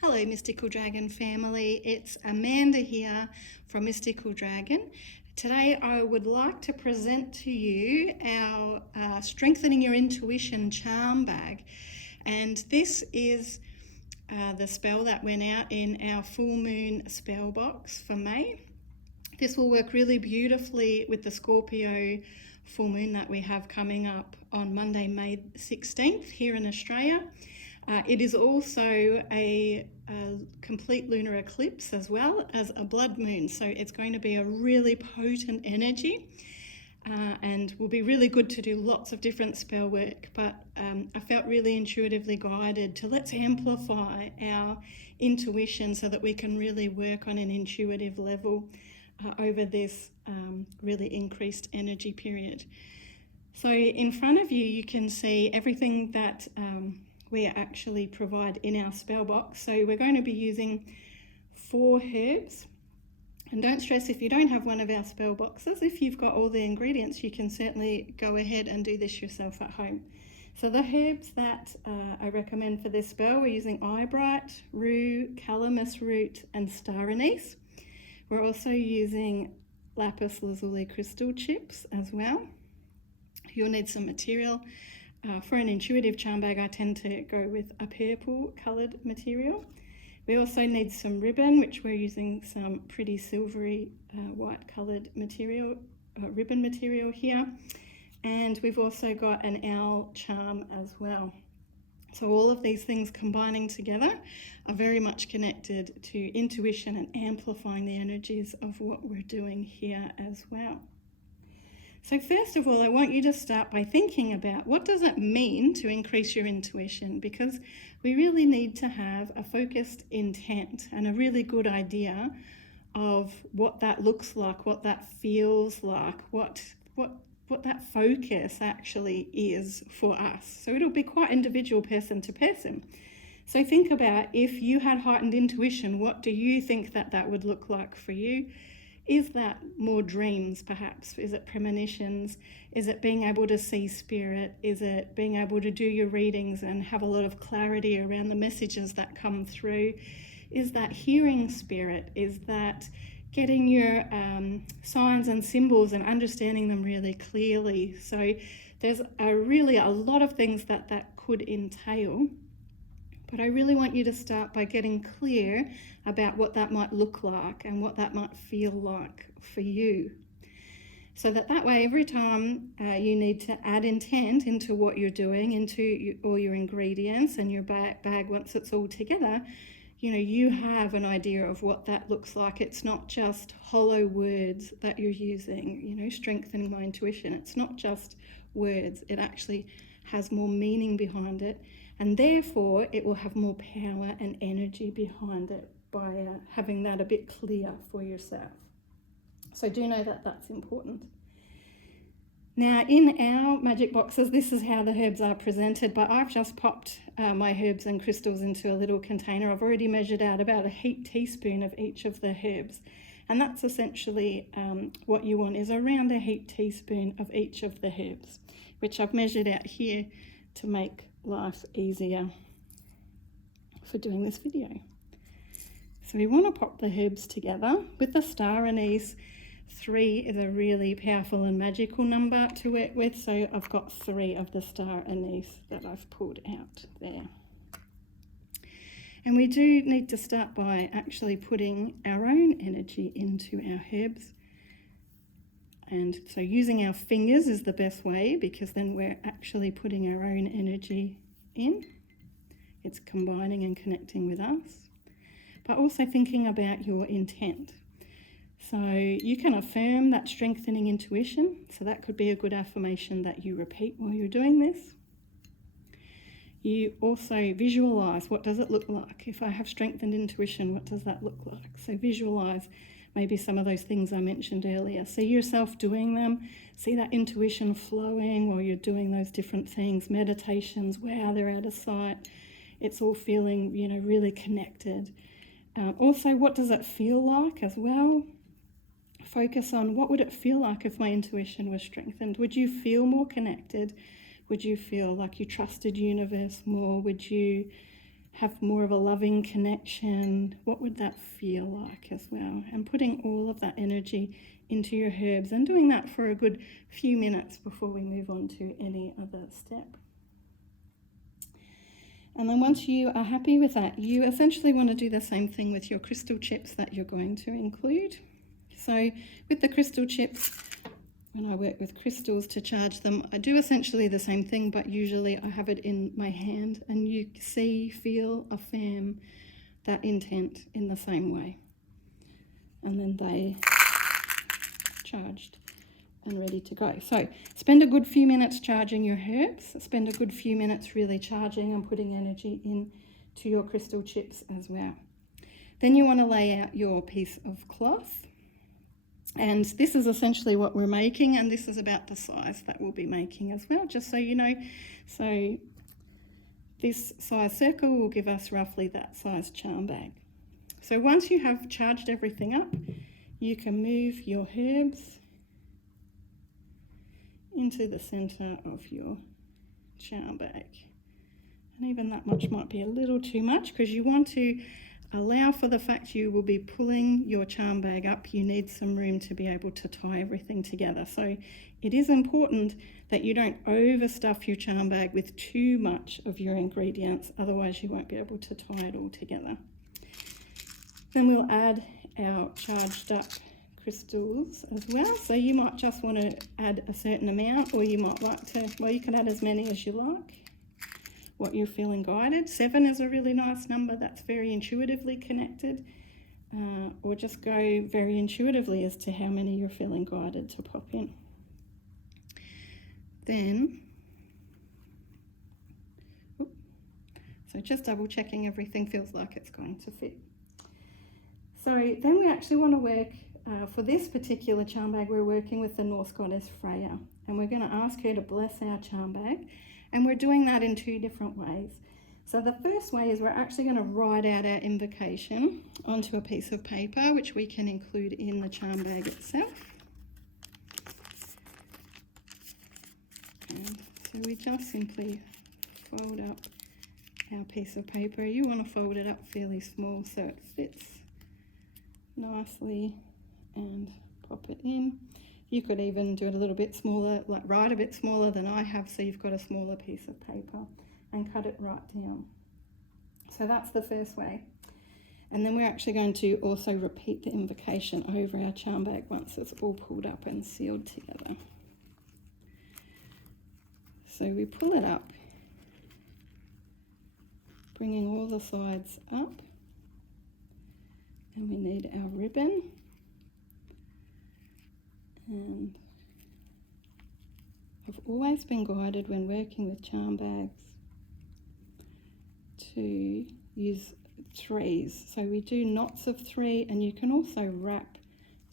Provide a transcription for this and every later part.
Hello Mystical Dragon family, it's Amanda here from Mystical Dragon. Today I would like to present to you our Strengthening Your Intuition Charmbag, and this is the spell that went out in our full moon spell box for May. This will work really beautifully with the Scorpio full moon that we have coming up on Monday, May 16th here in Australia. It is also a complete lunar eclipse as well as a blood moon, so it's going to be a really potent energy and will be really good to do lots of different spell work. But I felt really intuitively guided to let's amplify our intuition so that we can really work on an intuitive level over this really increased energy period. So in front of you, you can see everything that we actually provide in our spell box. So we're going to be using 4 herbs. And don't stress if you don't have one of our spell boxes. If you've got all the ingredients, you can certainly go ahead and do this yourself at home. So the herbs that I recommend for this spell, we're using Eyebright, Rue, Calamus Root, and Star Anise. We're also using Lapis Lazuli crystal chips as well. You'll need some material. For an intuitive charm bag, I tend to go with a purple coloured material. We also need some ribbon, which we're using some pretty silvery white coloured material, ribbon material here. And we've also got an owl charm as well. So all of these things combining together are very much connected to intuition and amplifying the energies of what we're doing here as well. So first of all, I want you to start by thinking about what does it mean to increase your intuition, because we really need to have a focused intent and a really good idea of what that looks like, what that feels like, what that focus actually is for us. So it'll be quite individual person to person. So think about, if you had heightened intuition, what do you think that would look like for you? Is that more dreams perhaps? Is it premonitions? Is it being able to see spirit? Is it being able to do your readings and have a lot of clarity around the messages that come through? Is that hearing spirit? Is that getting your signs and symbols and understanding them really clearly? So there's really a lot of things that could entail. But I really want you to start by getting clear about what that might look like and what that might feel like for you. So that way, every time you need to add intent into what you're doing, into all your ingredients and your bag, once it's all together, you have an idea of what that looks like. It's not just hollow words that you're using, strengthening my intuition. It's not just words. It actually has more meaning behind it. And therefore, it will have more power and energy behind it by having that a bit clear for yourself. So do know that that's important. Now, in our magic boxes, this is how the herbs are presented, but I've just popped my herbs and crystals into a little container. I've already measured out about a heaped teaspoon of each of the herbs. And that's essentially what you want, is around a heaped teaspoon of each of the herbs, which I've measured out here to make life easier for doing this video. So we want to pop the herbs together. With the Star Anise, 3 is a really powerful and magical number to work with, so I've got 3 of the Star Anise that I've pulled out there. And we do need to start by actually putting our own energy into our herbs. And so using our fingers is the best way, because then we're actually putting our own energy in. It's combining and connecting with us, but also thinking about your intent. So you can affirm that strengthening intuition. So that could be a good affirmation that you repeat while you're doing this. You also visualize, what does it look like? If I have strengthened intuition, what does that look like? So visualize maybe some of those things I mentioned earlier. See yourself doing them. See that intuition flowing while you're doing those different things. Meditations, wow, they're out of sight. It's all feeling, really connected. Also, what does it feel like as well? Focus on, what would it feel like if my intuition was strengthened? Would you feel more connected? Would you feel like you trusted universe more? Would you have more of a loving connection, what would that feel like as well? And putting all of that energy into your herbs and doing that for a good few minutes before we move on to any other step. And then once you are happy with that, you essentially want to do the same thing with your crystal chips that you're going to include. So with the crystal chips, when I work with crystals to charge them, I do essentially the same thing, but usually I have it in my hand and you see, feel, affirm that intent in the same way. And then they charged and ready to go. So spend a good few minutes charging your herbs, spend a good few minutes really charging and putting energy in to your crystal chips as well. Then you want to lay out your piece of cloth, and this is essentially what we're making, and this is about the size that we'll be making as well, just so you know. So this size circle will give us roughly that size charm bag. So once you have charged everything up, you can move your herbs into the center of your charm bag. And even that much might be a little too much, because you want to allow for the fact you will be pulling your charm bag up. You need some room to be able to tie everything together. So it is important that you don't overstuff your charm bag with too much of your ingredients, otherwise you won't be able to tie it all together. Then we'll add our charged up crystals as well. So you might just want to add a certain amount, or you might like to, well, you can add as many as you like, what you're feeling guided. 7 is a really nice number that's very intuitively connected, or just go very intuitively as to how many you're feeling guided to pop in. Then, so just double checking everything feels like it's going to fit. So then we actually want to work, for this particular charm bag, we're working with the Norse goddess Freya, and we're going to ask her to bless our charm bag, and we're doing that in 2 different ways. So the first way is we're actually going to write out our invocation onto a piece of paper, which we can include in the charm bag itself. And so we just simply fold up our piece of paper. You want to fold it up fairly small so it fits nicely, and pop it in. You could even do it a little bit smaller, like write a bit smaller than I have, so you've got a smaller piece of paper, and cut it right down. So that's the first way. And then we're actually going to also repeat the invocation over our charm bag once it's all pulled up and sealed together. So we pull it up, bringing all the sides up, and we need our ribbon. And I've always been guided when working with charm bags to use 3s. So we do knots of 3, and you can also wrap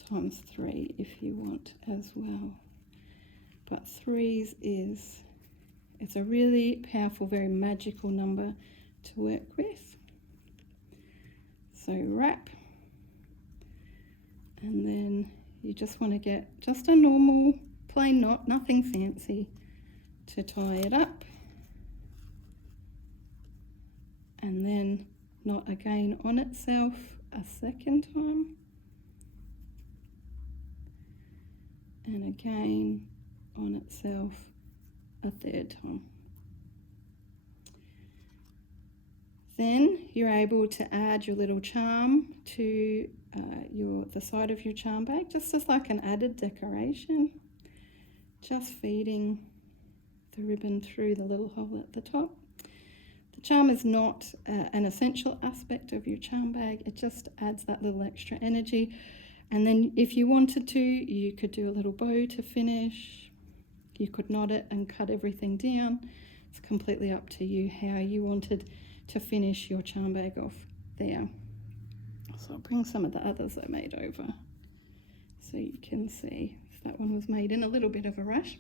times 3 if you want as well. But 3s it's a really powerful, very magical number to work with. So wrap, and then you just want to get just a normal plain knot, nothing fancy, to tie it up, and then knot again on itself a second time, and again on itself a third time. Then you're able to add your little charm to the side of your charm bag, just as like an added decoration, just feeding the ribbon through the little hole at the top. The charm is not an essential aspect of your charm bag, it just adds that little extra energy. And then if you wanted to, you could do a little bow to finish, you could knot it and cut everything down. It's completely up to you how you wanted to finish your charm bag off there. So I'll bring some of the others I made over so you can see. That one was made in a little bit of a rush.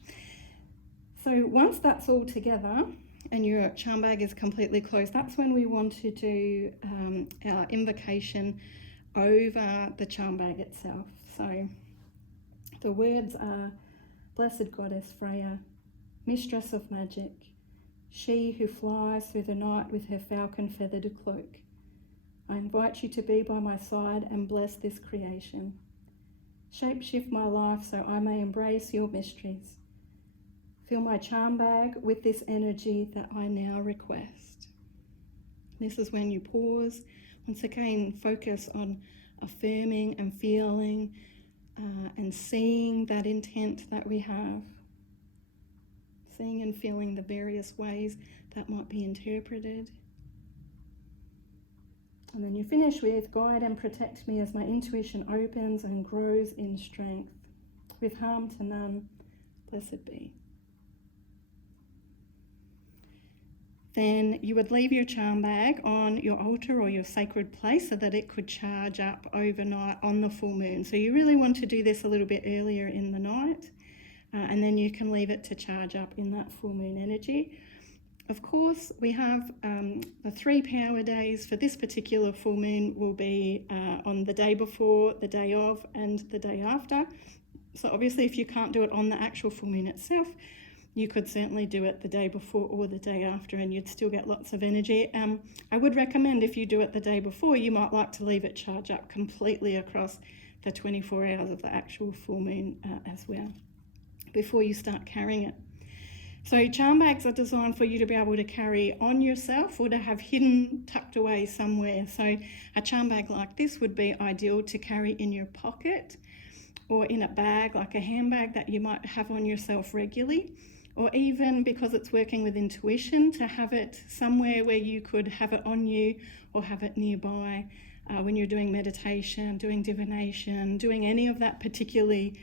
So once that's all together and your charm bag is completely closed, that's when we want to do our invocation over the charm bag itself. So the words are: Blessed Goddess Freya, Mistress of Magic, she who flies through the night with her falcon feathered cloak. I invite you to be by my side and bless this creation. Shape-shift my life so I may embrace your mysteries. Fill my charm bag with this energy that I now request. This is when you pause. Once again, focus on affirming and feeling and seeing that intent that we have. Seeing and feeling the various ways that might be interpreted. And then you finish with, guide and protect me as my intuition opens and grows in strength. With harm to none, blessed be. Then you would leave your charm bag on your altar or your sacred place so that it could charge up overnight on the full moon. So you really want to do this a little bit earlier in the night, and then you can leave it to charge up in that full moon energy. Of course, we have the 3 power days for this particular full moon will be on the day before, the day of, and the day after. So obviously if you can't do it on the actual full moon itself, you could certainly do it the day before or the day after and you'd still get lots of energy. I would recommend if you do it the day before, you might like to leave it charge up completely across the 24 hours of the actual full moon as well, before you start carrying it. So charm bags are designed for you to be able to carry on yourself or to have hidden, tucked away somewhere. So a charm bag like this would be ideal to carry in your pocket or in a bag, like a handbag that you might have on yourself regularly, or even because it's working with intuition, to have it somewhere where you could have it on you or have it nearby when you're doing meditation, doing divination, doing any of that particularly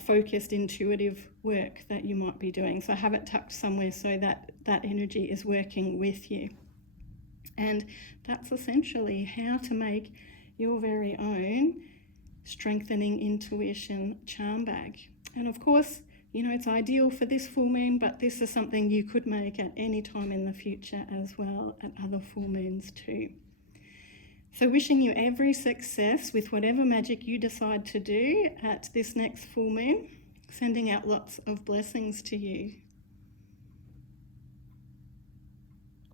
focused intuitive work that you might be doing. So have it tucked somewhere so that that energy is working with you. And that's essentially how to make your very own strengthening intuition charm bag. And of course, you know, it's ideal for this full moon, but this is something you could make at any time in the future as well, at other full moons too. So wishing you every success with whatever magic you decide to do at this next full moon, sending out lots of blessings to you.